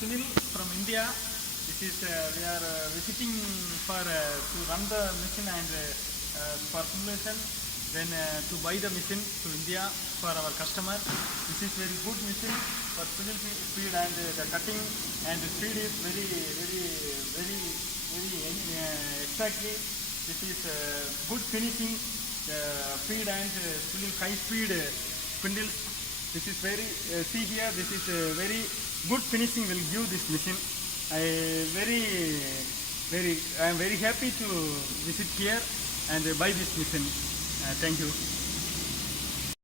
Sunil from India. This is we are visiting for to run the machine and for simulation. Then to buy the machine to India for our customer. This is very good machine for spindle speed and the cutting and the speed is very exactly. This is good finishing speed and spindle high speed spindles. This is very see here. This is very good finishing will give this machine. I am very happy to visit here and buy this machine. Thank you.